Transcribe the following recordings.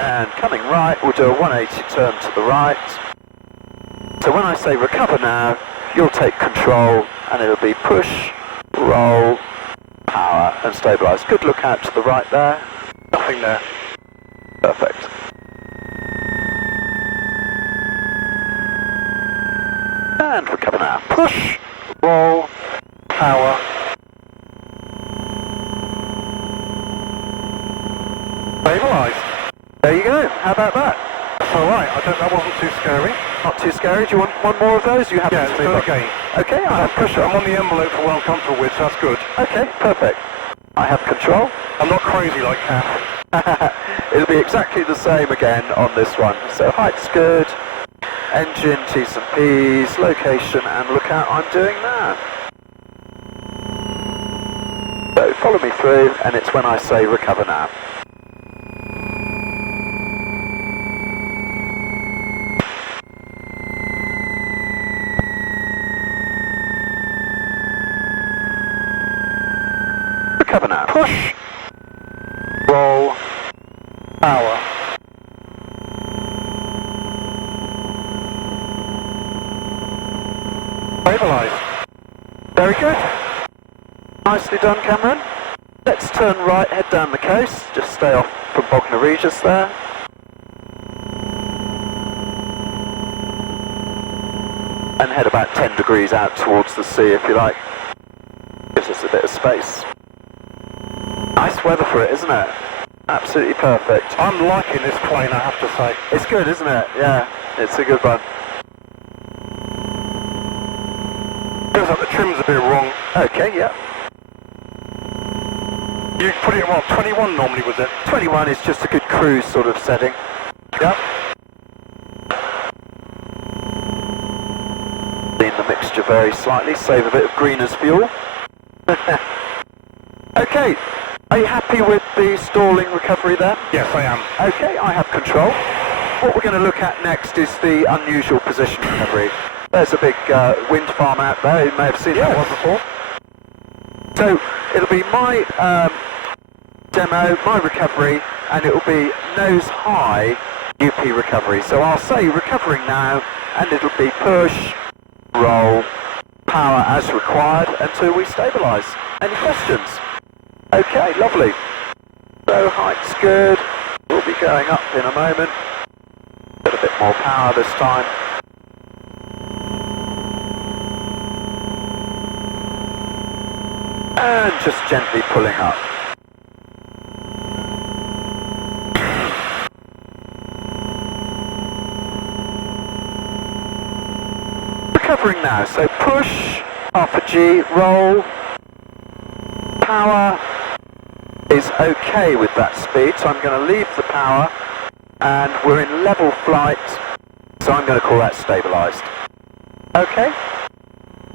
and coming right, we'll do a 180 turn to the right. So when I say recover now, you'll take control and it'll be push, roll, power and stabilise. Good look out to the right there. Nothing there. Perfect. And recover now. Push, roll, power. Stabilised. There you go. How about that? That's alright, that wasn't too scary. Not too scary. Do you want one more of those? You have Yeah, to it's good again. Okay, I have I'm control. on the envelope for what I'm comfortable with, so that's good. Okay, perfect. I have control. I'm not crazy like Kath. It'll be exactly the same again on this one. So height's good, engine, T's and P's, location and lookout I'm doing now. So follow me through and it's when I say recover now. Recover now. Push, roll, power. Stabilised. Very good. Nicely done, Cameron. Let's turn right, head down the coast. Just stay off from Bognor Regis there. And head about 10 degrees out towards the sea, if you like. Gives us a bit of space. Nice weather for it, isn't it? Absolutely perfect. I'm liking this plane, I have to say. It's good, isn't it? Yeah, it's a good one. Feels like the trim's a bit wrong. Okay, yeah. You put it on 21 normally, was it? 21 is just a good cruise sort of setting. Yep. Clean the mixture very slightly, save a bit of green as fuel. Okay, are you happy with the stalling recovery there? Yes, I am. Okay, I have control. What we're going to look at next is the unusual position recovery. There's a big wind farm out there, you may have seen that one before. So, it'll be my demo, my recovery, and it'll be nose high UP recovery. So I'll say recovering now, and it'll be push, roll, power as required until we stabilise. Any questions? Okay, lovely. So height's good. We'll be going up in a moment. Get a bit more power this time. And just gently pulling up. Recovering now, so push, half a G, roll, power is okay with that speed, so I'm going to leave the power, and we're in level flight, so I'm going to call that stabilised. Okay?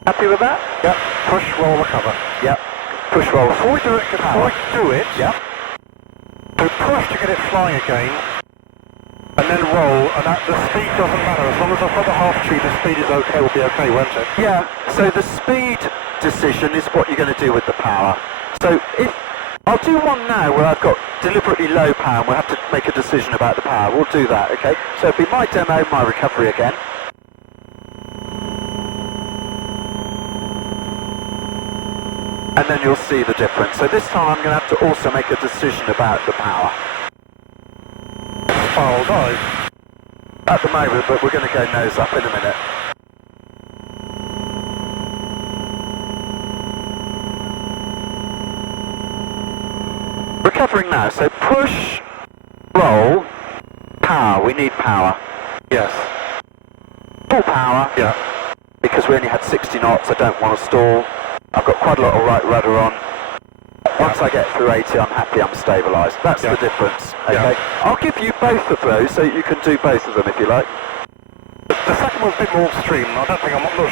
Happy with that? Yep. Push, roll, recover. Yep. Push, roll. Before we do it, Yep. so push to get it flying again, and then roll, and the speed doesn't matter. As long as I've got the half G, the speed is okay, will be okay, won't it? Yeah, so the speed decision is what you're going to do with the power. So if I'll do one now where I've got deliberately low power and we'll have to make a decision about the power. We'll do that, okay? So it'll be my demo, my recovery again. And then you'll see the difference. So this time I'm going to have to also make a decision about the power. Spiral dive. At the moment, but we're going to go nose up in a minute. Recovering now, so push, roll, power, we need power. Yes. Full power. Yeah. Because we only had 60 knots, I don't want to stall. I've got quite a lot of right rudder on. Once I get through 80, I'm happy I'm stabilised. That's the difference, okay? I'll give you both of those so you can do both of them if you like. The second one's a bit more extreme. I'm not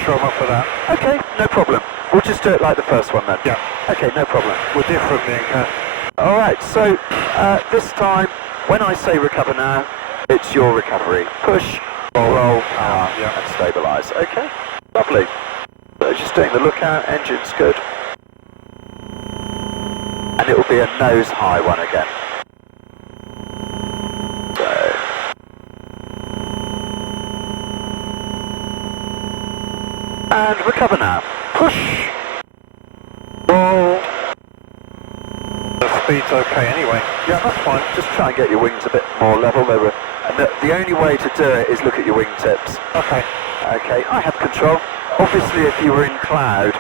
sure I'm up for that. Okay, no problem. We'll just do it like the first one then. Yeah. Okay, no problem. We're different, being Alright, so this time, when I say recover now, it's your recovery. Push, roll, power, and stabilise. Okay, lovely. So just doing the lookout, engine's good. And it will be a nose high one again. So and recover now. Push. Roll. The speed's okay anyway. Yeah, that's fine. Just try and get your wings a bit more level. And the only way to do it is look at your wingtips. Okay. Okay, I have control. Obviously, if you were in cloud,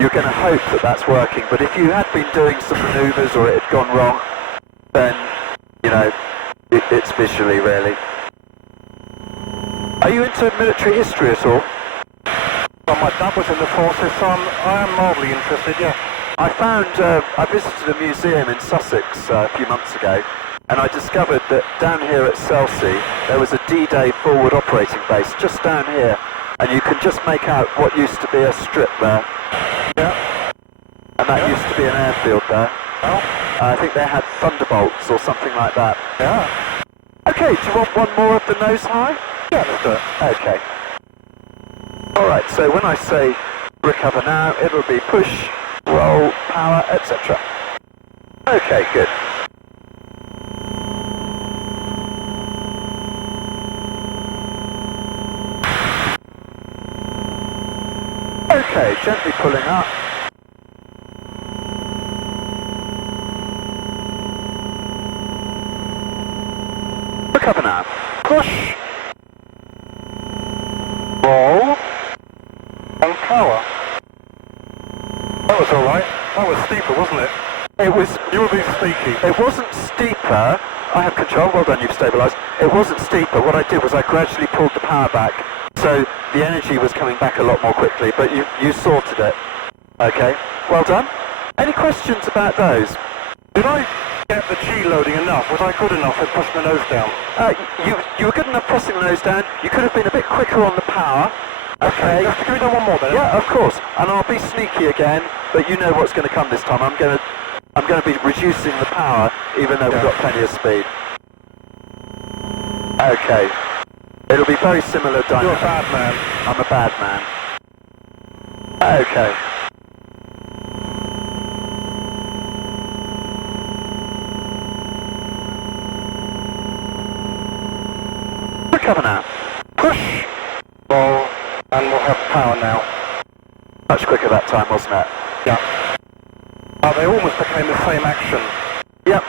you're going to hope that that's working. But if you had been doing some manoeuvres or it had gone wrong, then, you know, it's visually, really. Are you into military history at all? Well, my dad was in the forces, so I am mildly interested, yeah. I visited a museum in Sussex a few months ago, and I discovered that down here at Slingsby, there was a D-Day forward operating base just down here, and you can just make out what used to be a strip there. Yeah. And that used to be an airfield there. Oh. I think they had Thunderbolts or something like that. Yeah. Okay, do you want one more of the nose high? Yeah, let's do it. Okay. Alright, so when I say recover now, it'll be push, roll, power, etc. Okay, good. Okay, gently pulling up. Recover now. Push. Roll. And power. That was alright. That was steeper, wasn't it? It was. You were being sneaky. It wasn't steeper. I have control. Well done, you've stabilised. It wasn't steeper. What I did was I gradually pulled the power back, so the energy was coming back a lot more quickly. But you sorted it. Okay. Well done. Any questions about those? Did I get the G loading enough? Was I good enough at pushing the nose down? You were good enough pressing the nose down. You could have been a bit quicker on the power. Okay. Can we do one more then? Yeah, of course. And I'll be sneaky again, but you know what's going to come this time. I'm going to be reducing the power, even though we've got plenty of speed. Okay. It'll be very similar dynamic. You're a bad man. I'm a bad man. Okay. Recover now. Push. Roll. And we'll have power now. Much quicker that time, wasn't it? Yeah. They almost became the same action. Yep.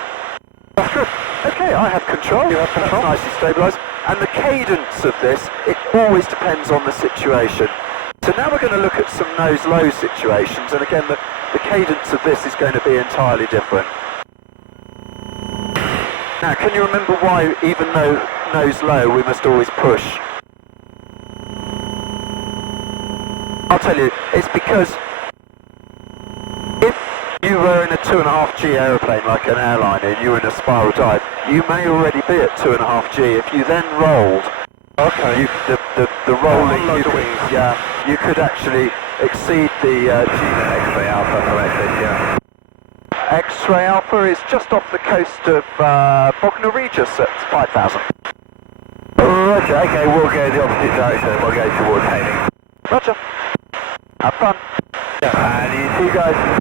That's good. Okay, I have control. You have control. That's nicely stabilised. And the cadence of this, it always depends on the situation. So now we're going to look at some nose-low situations, and again, the cadence of this is going to be entirely different. Now, can you remember why, even though nose-low, we must always push? I'll tell you, it's because if you were in a 2.5G aeroplane like an airliner and you were in a spiral dive, you may already be at 2.5G. If you then rolled, okay, the rolling, unload the wings. Yeah, you could actually exceed the X-ray alpha correctly. Yeah. X-ray alpha is just off the coast of Bognor Regis at 5,000. Roger. Okay, we'll go the opposite direction. We'll go towards Hailing. Roger. Have fun. Yeah. And you two guys.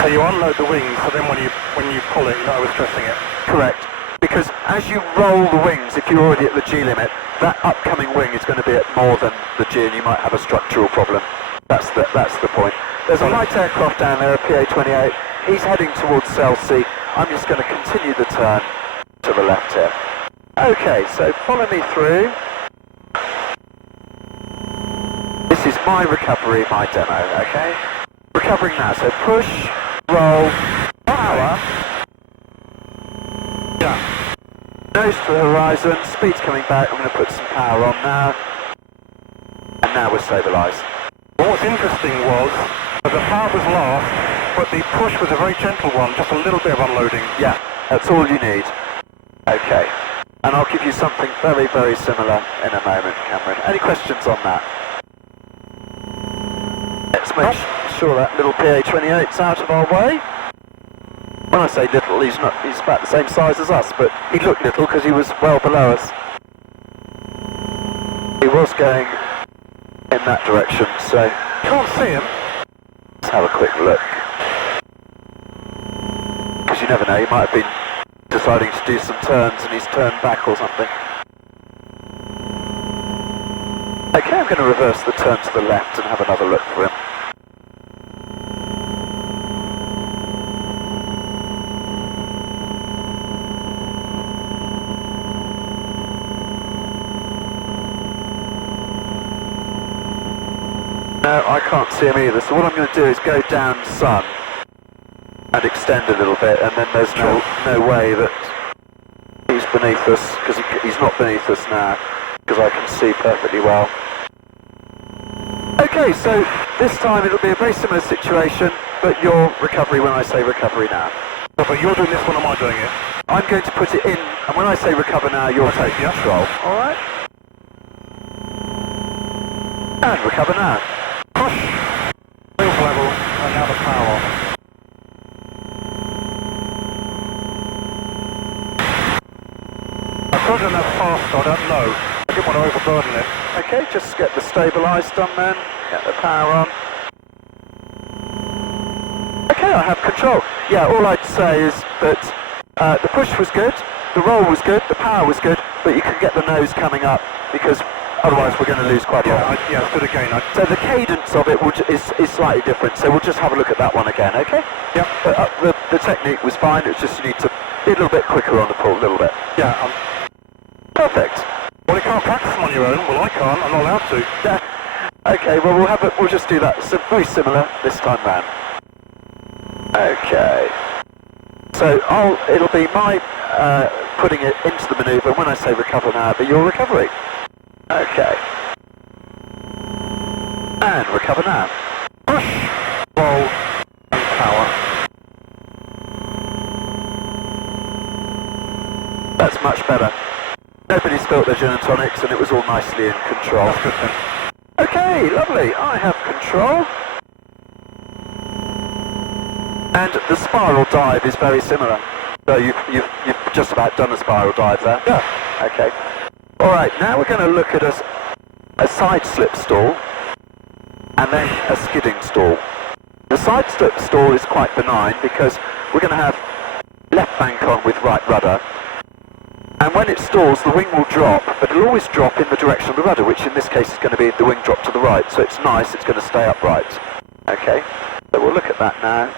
So you unload the wings, so then when you pull it, you're not overstressing it. Correct. Because as you roll the wings, if you're already at the G limit, that upcoming wing is going to be at more than the G, and you might have a structural problem. That's the point. There's a light aircraft down there, a PA-28. He's heading towards Slingsby. I'm just going to continue the turn to the left here. Okay, so follow me through. This is my recovery, my demo, okay? Recovering now, so push, roll, power. Yeah. Nose to the horizon, speed's coming back, I'm going to put some power on now. And now we're stabilised. Well, what's interesting was that the power was last, but the push was a very gentle one, just a little bit of unloading. Yeah, that's all you need. Okay. And I'll give you something very, very similar in a moment, Cameron. Any questions on that? Let's make sure that little PA-28's out of our way. When I say little, he's about the same size as us, but he looked little because he was well below us. He was going in that direction, so... Can't see him. Let's have a quick look. Because you never know, he might have been deciding to do some turns and he's turned back or something. Okay, I'm going to reverse the turn to the left and have another look for him. No, I can't see him either, so what I'm going to do is go down sun and extend a little bit, and then there's no way that he's beneath us, because he's not beneath us now, because I can see perfectly well. Okay, so this time it'll be a very similar situation, but your recovery when I say recovery now. No, but you're doing this one, am I doing it? I'm going to put it in, and when I say recover now, you'll take control. Alright? And recover now. Push, wheels level, and now the power. I could have done that faster, I don't know. I didn't want to overburden it. Okay, just get the stabilise done then, get the power on. Okay, I have control. Yeah, all I'd say is that the push was good, the roll was good, the power was good, but you can get the nose coming up, because otherwise we're going to lose quite a lot. Yeah, do it again. So the cadence of it is slightly different, so we'll just have a look at that one again, okay? Yep. The technique was fine, it's just you need to be a little bit quicker on the pull, a little bit. Yeah. Perfect. Well, you can't practice them on your own. Well, I can't. I'm not allowed to. Yeah. Okay, well we'll just do that. So very similar this time round. Okay. So it'll be my putting it into the manoeuvre. When I say recover now, it'll be your recovery. Okay. And recover now. Push, roll, and power. That's much better. Nobody spilt their gin and tonics, and it was all nicely in control. That's good then. Okay, lovely. I have control. And the spiral dive is very similar. So you've just about done a spiral dive there. Yeah. Okay. All right. Now we're going to look at a side slip stall, and then a skidding stall. The side slip stall is quite benign because we're going to have left bank on with right rudder. And when it stalls, the wing will drop, but it'll always drop in the direction of the rudder, which in this case is going to be the wing drop to the right. So it's nice, it's going to stay upright. Okay, so we'll look at that now.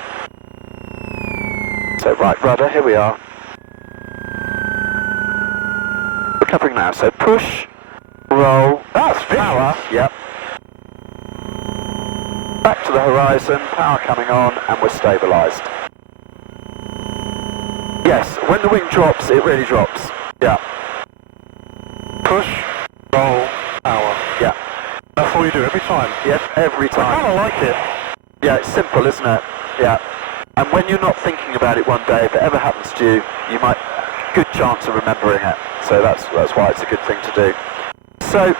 So right rudder, here we are. Recovering now, so push, roll, That's power, yep. Back to the horizon, power coming on, and we're stabilised. Yes, when the wing drops, it really drops. Yeah. Push, roll, power. Yeah. That's all you do every time. Yep, every I time. kind of like it. Yeah, it's simple, isn't it? Yeah. And when you're not thinking about it one day, if it ever happens to you, you might, good chance of remembering it. So that's why it's a good thing to do. So,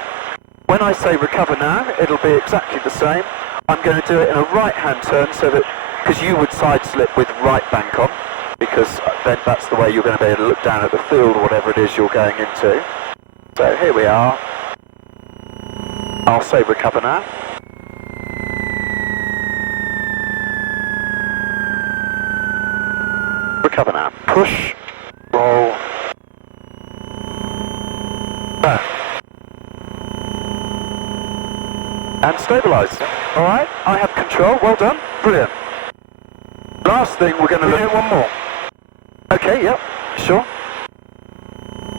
when I say recover now, it'll be exactly the same. I'm going to do it in a right-hand turn so that, because you would side slip with right bank on, because then that's the way you're going to be able to look down at the field or whatever it is you're going into. So here we are. I'll say recover now. Recover now. Push, roll, back. And stabilise. Alright, I have control. Well done. Brilliant. Last thing we're going to We'll look hit one more. Okay, yep, sure.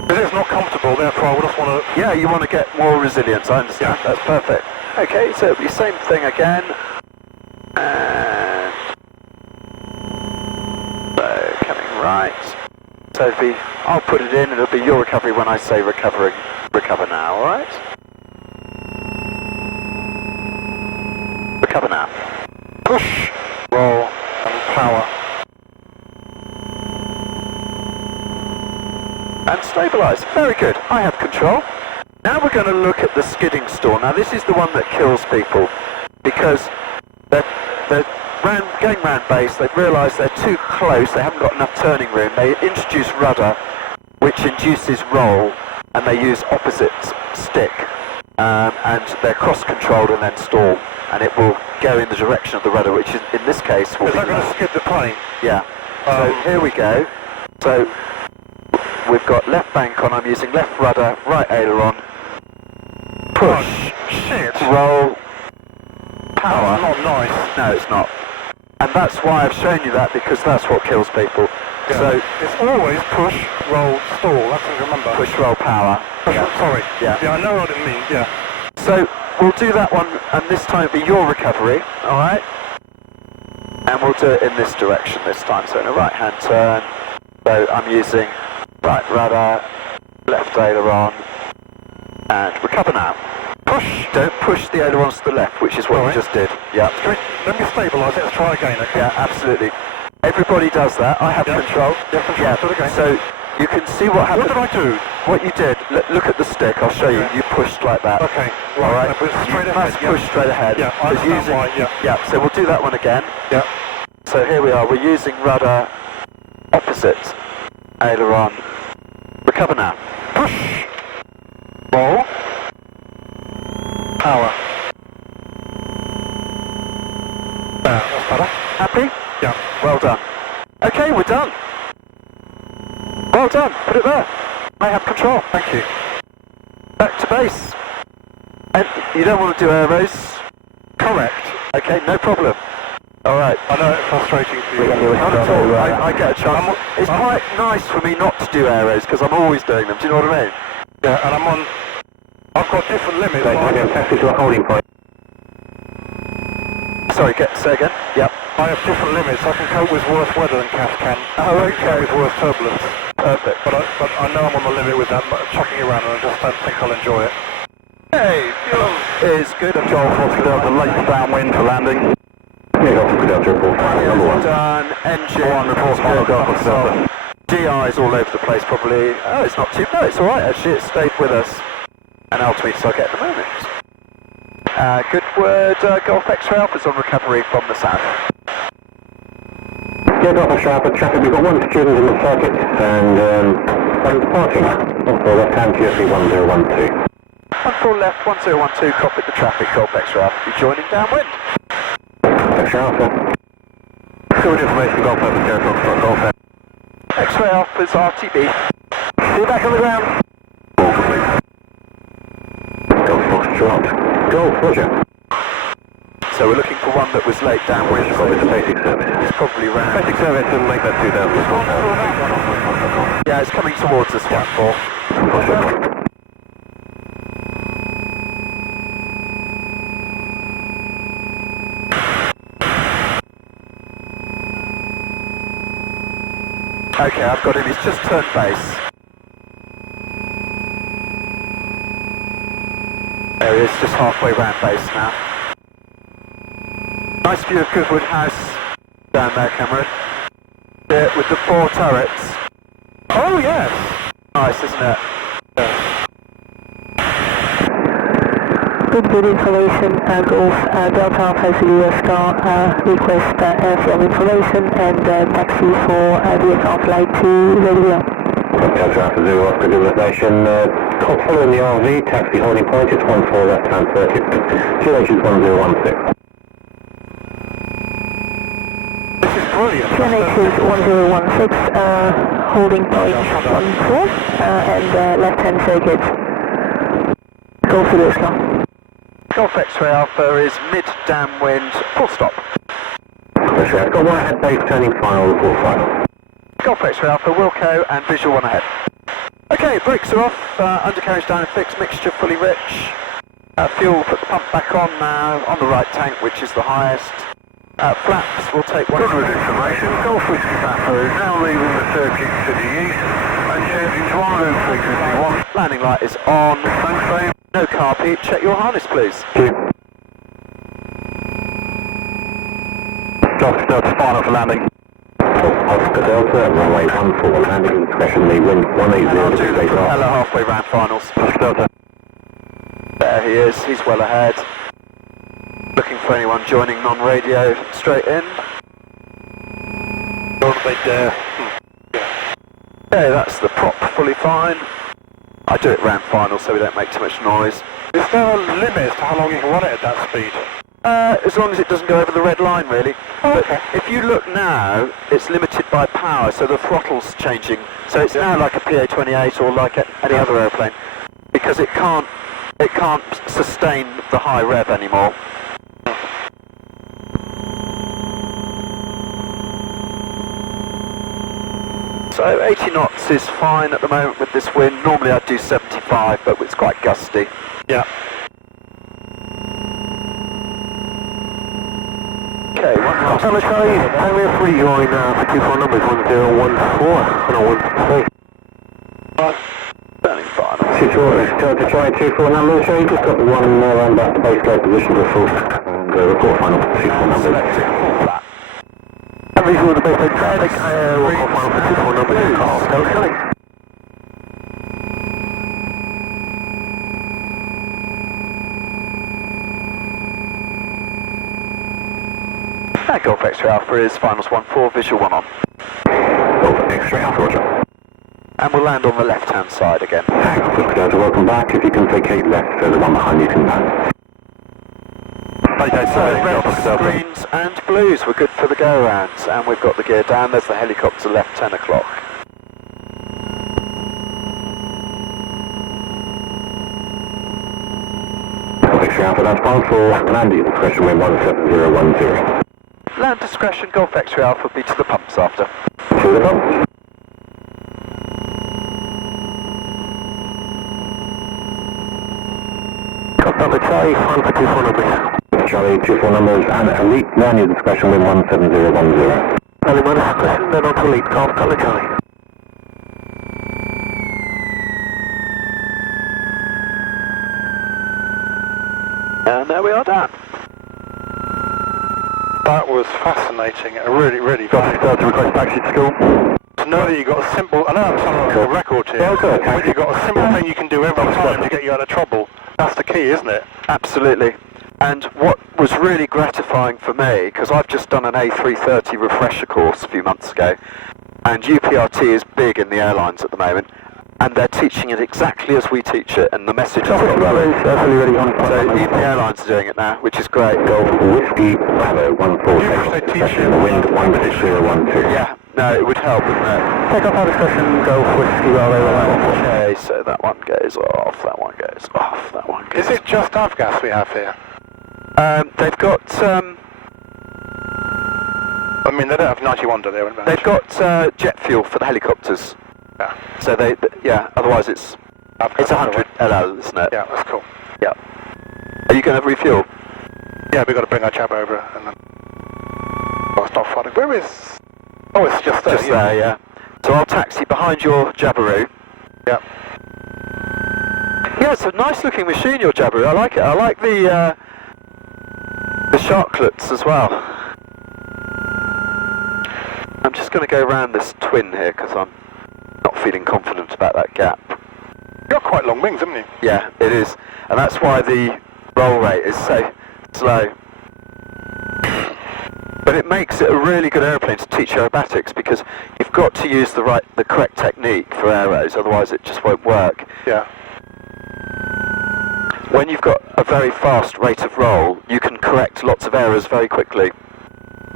Because it's not comfortable, therefore I just want to... Yeah, you want to get more resilience, I understand. Yeah. That's perfect. Okay, so it'll be same thing again. And so coming right. So I'll put it in, it'll be your recovery when I say recover now, alright? Recover now. Push, roll, and power. And stabilise. Very good. I have control. Now we're going to look at the skidding stall. Now this is the one that kills people because they're going round base, they've realised they're too close, they haven't got enough turning room. They introduce rudder, which induces roll, and they use opposite stick. And they're cross-controlled and then stall. And it will go in the direction of the rudder, which in this case will Is be... that going to skid the plane? Yeah. So here we go. So we've got left bank on, I'm using left rudder, right aileron, push, Shit. roll, power. That's not nice. No, it's not. And that's why I've shown you that, because that's what kills people. Yeah. So, it's always push, roll, stall. That's what I remember. push, roll, power. Push, sorry. Yeah. Yeah, I know what it means. Yeah. So, we'll do that one, and this time it'll be your recovery, alright? And we'll do it in this direction this time, so in a right-hand turn. So I'm using right rudder, left aileron, and recover now. Push, don't push the ailerons to the left, which is what you just did. Yeah. Let me stabilise it, let's try again, okay? Yeah, absolutely. Everybody does that. I have control. You have control, do it again. So you can see what happened. What did I do? What you did, look at the stick, I'll show you. You pushed like that. Okay, All right. Straight You ahead, must push straight ahead. Yeah, I understand why, yeah. Yeah, so we'll do that one again. Yeah. So here we are, we're using rudder, opposite, aileron, recover now. Push, roll, power. That's better. Happy? Yeah. Well done. Okay, we're done. Well done, put it there. I have control. Thank you. Back to base. And you don't want to do air race? Correct. Okay, no problem. Alright. I know it's frustrating for you. Not at all. I get a chance. It's quite nice for me not to do air race, because I'm always doing them, do you know what I mean? Yeah, and I've got different limits. Taxi to a holding point. Sorry, say again? Yep. I have different limits. I can cope with worse weather than Cass can. Oh, I can cope with worse turbulence. Perfect. But I know I'm on the limit with that chucking around, and I just don't think I'll enjoy it. Hey, fuel is good. Control for Delta, late downwind for landing. Yeah, Golf for Delta, report. Number one. Done. Engine. One, report, final Golf for Delta. GI's all over the place probably. Oh, it's not too bad. It's alright actually. It stayed with us. And altimeters I get at the moment. Goodwood Golf X-ray Alpha's on recovery from the south. Yeah, Golf X-ray Alpha traffic. We've got one student in the circuit and one departing. Also left-hand TSC 1012. 14 left, 1012, copy the traffic. Golf X-ray Alpha be joining downwind. X-ray Alpha. Good information, Golf Alpha, Territory, Golf Alpha. X-ray Alpha's RTB. See you back on the ground. All complete. Golf Foxtrot. Golf Roger. So we're looking for one that was late downwind. Probably the basic service. It's probably round. Basic service and make that 2000. Yeah, it's coming towards us, 1-4. Okay, I've got him. He's just turned base. There he is, just halfway round base now. Nice view of Goodwood House down there, Cameron. Yeah, with the 4 turrets. Oh yes. Nice, isn't it? Goodwood information, Golf Delta Alpha has a US car, request airfield information and taxi for the aircraft flight to Radio. Delta Alpha Zero, Oscar Goodwood Station. Call following the RV, taxi holding point, it's 14 left-hand circuit. GH is 1016. This is brilliant. GNH is 1016, holding point 14, and left-hand circuit. Golf to US car. Golf X-ray Alpha is mid-downwind, full stop. I've got one ahead base turning final, report final. Golf X-ray Alpha, Wilco and visual 1 ahead. Okay, brakes are off, undercarriage down and fixed, mixture fully rich. Fuel, put the pump back on now, on the right tank, which is the highest. Flaps, we'll take one. Goodwood information, Golf Whiskey Papa is now leaving the circuit to the east and changing to 1 frequency 1. Landing light is on. Thanks, Dave. No carpet, check your harness please. Golf Delta final for landing. Oscar Delta, runway 14, landing discretion, the wind 180 I'll do degrees the off. propeller halfway round finals. Oscar Delta. There he is, he's well ahead. Looking for anyone joining non-radio straight in. Don't they dare. Okay, that's the prop fully fine. I do it round final so we don't make too much noise. Is there a limit to how long you can run it at that speed? As long as it doesn't go over the red line really. Oh, But okay. if you look now, it's limited by power, so the throttle's changing. So it's now like a PA-28 or like any other airplane. Because it can't it can't sustain the high rev anymore. So 80 knots is fine at the moment with this wind. Normally I'd do 75, but it's quite gusty. Yeah. Okay, one last. Hello Charlie, Hangar 3 going for 24 numbers 1014 and 13. Turning final. To try 24 numbers, so you just got the one round back to base load position to full and report final 24 numbers. Selecting full flat. And visual the base load traffic, we'll call final for 24 numbers. Hello Charlie. And Golf X-ray Alpha is finals 1-4, visual 1 on. Golf X-ray Alpha, roger. And we'll land on the left-hand side again. Welcome back. If you can vacate left, so the one behind you can land. Okay, so reds, greens and blues, we're good for the go-rounds. And we've got the gear down, there's the helicopter left, 10 o'clock. Golf X-ray Alpha, that's fine for landing discretion wind 17010. Land discretion, Golf X-ray Alpha, be to the pumps after. To the pumps. Number Charlie, final for 24 numbers. Charlie, 24 numbers, and elite landing discretion wind 17010. Early minus discretion, then on to elite, Golf Charlie. And there we are down. That was fascinating. Really Got to request taxi to school. To know that you got a simple, I know I'm on the record here, but you got a simple thing you can do every time to get you out of trouble. That's the key, isn't it? Absolutely. And what was really gratifying for me, because I've just done an A330 refresher course a few months ago, and UPRT is big in the airlines at the moment, and they're teaching it exactly as we teach it, and the message is got so even the airlines are doing it now, which is great. Golf Whiskey Bravo 146. Wind 16012. Yeah, no, it would help, wouldn't it? Take off our discussion, Golf Whiskey Bravo 146. Okay, so that one goes off, that one goes off, that one goes Is it just avgas we have here? They've got, I mean, they don't have 91, do they? they've got jet fuel for the helicopters. Yeah. So yeah, otherwise it's 100 LL, isn't it? Yeah, that's cool. Yeah. Are you going to refuel? Yeah, we've got to bring our jab over and then... Oh, it's not funny. Where is... Oh, it's just there. Just there, yeah. So I'll taxi behind your Jabiru. Yeah. Yeah, it's a nice looking machine, your Jabiru. I like it. I like the sharklets as well. I'm just going to go around this twin here because I'm not feeling confident about that gap. You've got quite long wings, haven't you? Yeah, it is. And that's why the roll rate is so slow. But it makes it a really good aeroplane to teach aerobatics because you've got to use the correct technique for aeros, otherwise it just won't work. Yeah. When you've got a very fast rate of roll, you can correct lots of errors very quickly.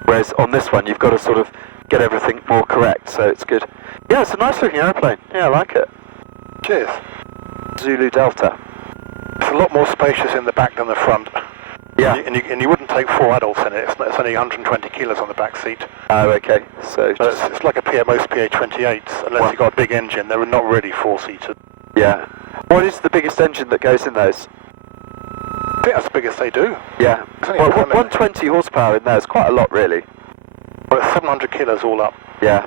Whereas on this one, you've got to sort of get everything more correct, so it's good. Yeah, it's a nice looking aeroplane. Yeah, I like it. Cheers. Zulu Delta. It's a lot more spacious in the back than the front. Yeah. And you wouldn't take 4 adults in it. It's only 120 kilos on the back seat. Oh, okay. So But it's like most PA-28s. Unless you've got a big engine, they're not really 4-seater. yeah. What is the biggest engine that goes in those? I think that's the biggest they do. Yeah. It's only Well, a 120 horsepower in there is quite a lot, really. Well, it's 700 kilos all up. Yeah.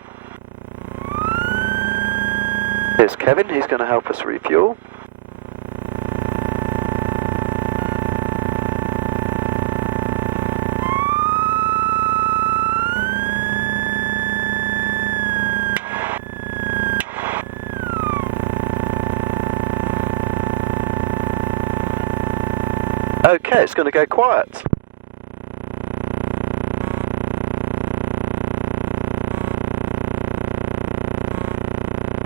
Here's Kevin. He's going to help us refuel. Okay, it's going to go quiet.